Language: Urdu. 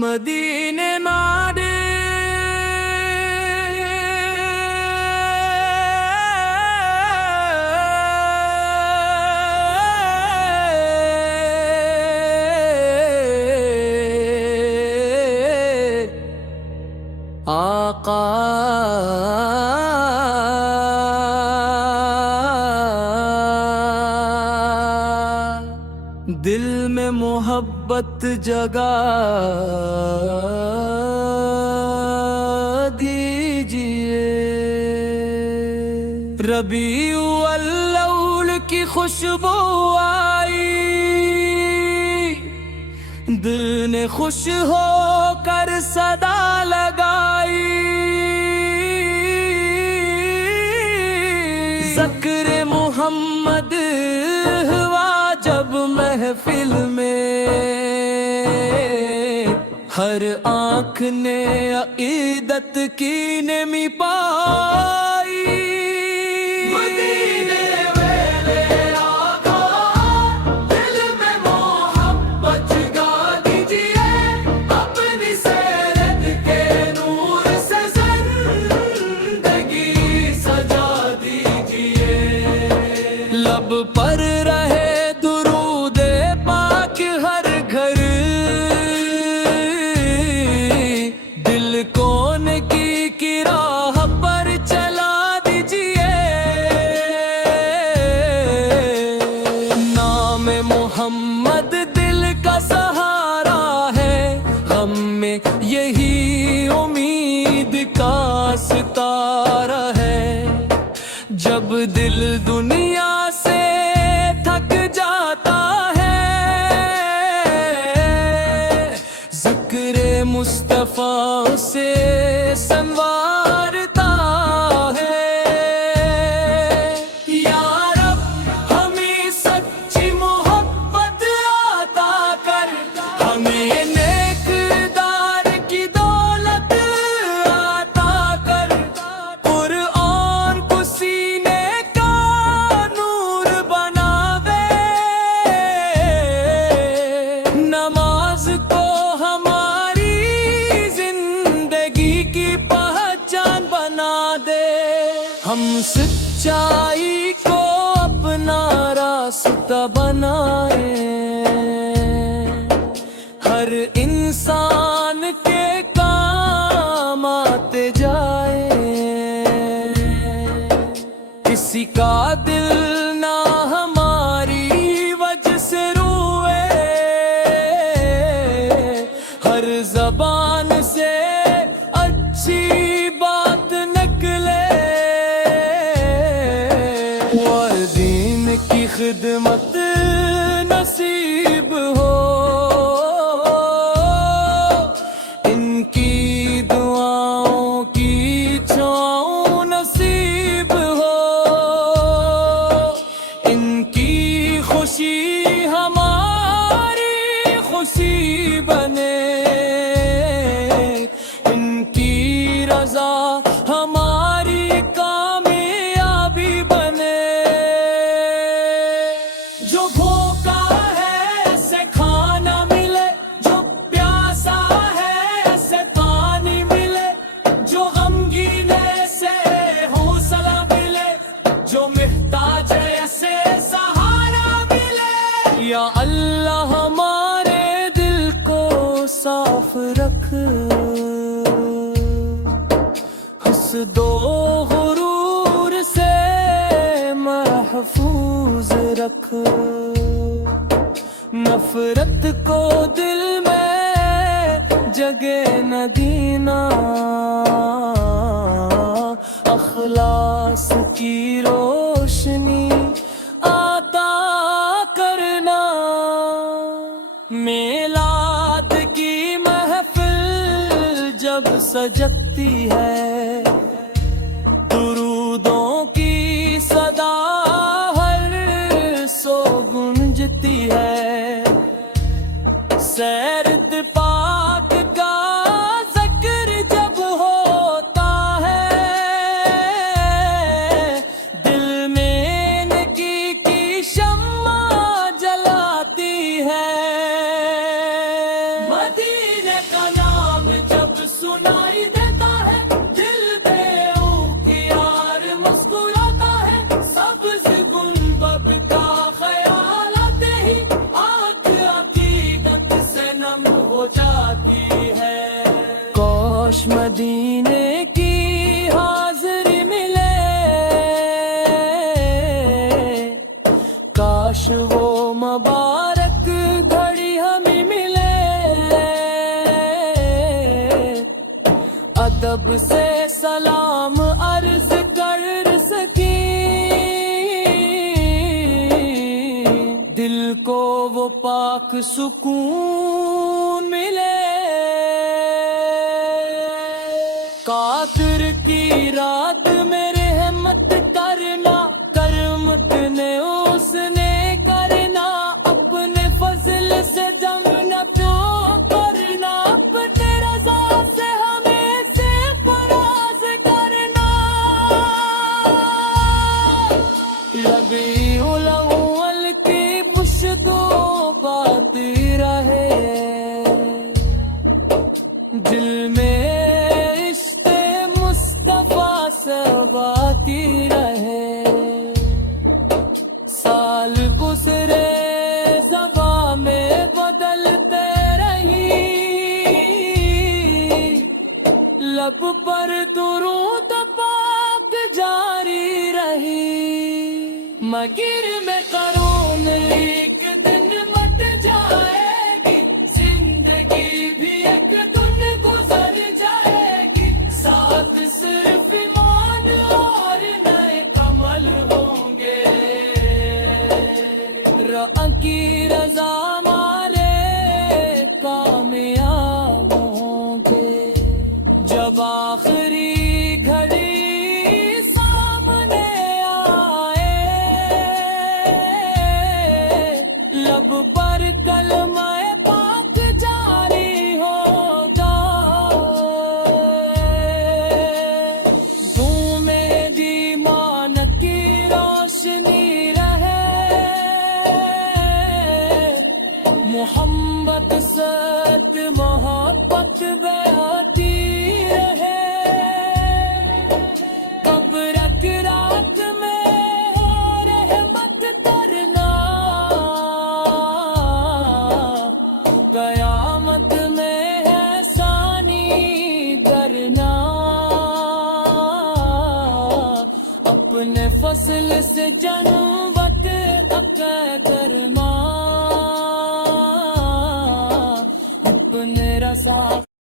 مدینے نارے آقا دل میں محبت جگا دیجئے، ربیع الاول کی خوشبو آئی، دل نے خوش ہو کر صدا لگائی، ذکر محمد ہوا جب محفل میں، ہر آنکھ نے عقیدت کی نمی پائی۔ مدینے ویلے آقا دل میں محبت جگا دیجئے، اپنی سیرت کے نور سے زندگی سجا دیجئے، لب پر رہے درود پاک ہر گھر، دل کون کی راہ پر چلا دیجئے، نام محمد دل کا سہارا ہے، غم میں یہی امید کا ستارہ ہے، جب دل دنیا سے تھک جاتا ہے، ذکر مصطفیٰ سے سنوارتا ہے، یا رب ہمیں سچی محبت عطا کر، ہمیں نیک دار کی دولت عطا کر، قرآن کو سینے کا نور بناوے، نماز کو ہماری زندگی کی پہچان بنا دے، ہم سچائی کو اپنا راستہ بنائیں، ہر انسان کے کام آتے جائیں، کسی کا دل نہ ہماری وجہ سے روئے، ہر زبان سے اچھی بات نکلے، اور دین کی خدمت نصیب ہو، ان کی دعاؤں کی چھاؤں نصیب ہو، ان کی خوشی ہماری خوشی بنے، ان کی رضا ہماری کامیابی بنے، جو بھوکا ہے اسے کھانا ملے، جو پیاسا ہے اسے پانی ملے، جو غمگین ہے اسے حوصلہ ملے، جو محتاج ہے اسے سہارا ملے، یا اللہ ہمارے دل کو صاف رکھ، حسد و غرور سے محفوظ رکھ، نفرت کو دل میں جگہ نہ دینا، اخلاص کی روشنی عطا کرنا، میلاد کی محفل جب سجتی ہے، درودوں کی صدا ہر سو گونجتی ہے، سیرت پاک کا ذکر جب ہوتا ہے، دل میں نیکی کی شمع جلاتی ہے، مدینے کا سنائی دیتا ہے دل بے اختیار مسکراتا ہے سبز گنبد کا خیال آتے ہی آنکھ عقیدت سے نم ہو جاتی ہے کاش مدینے کی حاضری ملے کاش وہ مبارک گھڑی ہمیں ملے ادب سے سلام عرض کر سکیں دل کو وہ پاک سکون ملے قاتر کی رات میں رحمت کرنا کرمت نے اس نے کرنا اپنے فضل سے جنگ نہ کیوں کرنا اپنے رضا سے ہمیں سے فراز کرنا ربیع الاول کی مشدو باتی رہے دل میں عشق مصطفیٰ سباتی رہے سال گزرے زباں میں بدلتے رہی لب پر درود پاک جاری رہی مگر میں قرون ایک دن مٹ جائے گی زندگی بھی ایک دن گزر جائے گی ساتھ صرف ایمان اور نئے کمل ہوں گے کی رضا مارے کامیاب ہوں گے جب آخری گھڑی سامنے آئے لب پر کلمہ پاک جاری ہوگا دھوں میں ایمان کی روشنی محمد ست محبت بہتی رہے قبر کی رات میں ہو رحمت کرنا قیامت میں ہے ثانی کرنا اپنے فصل سے جنوت کرنا اپنے رسا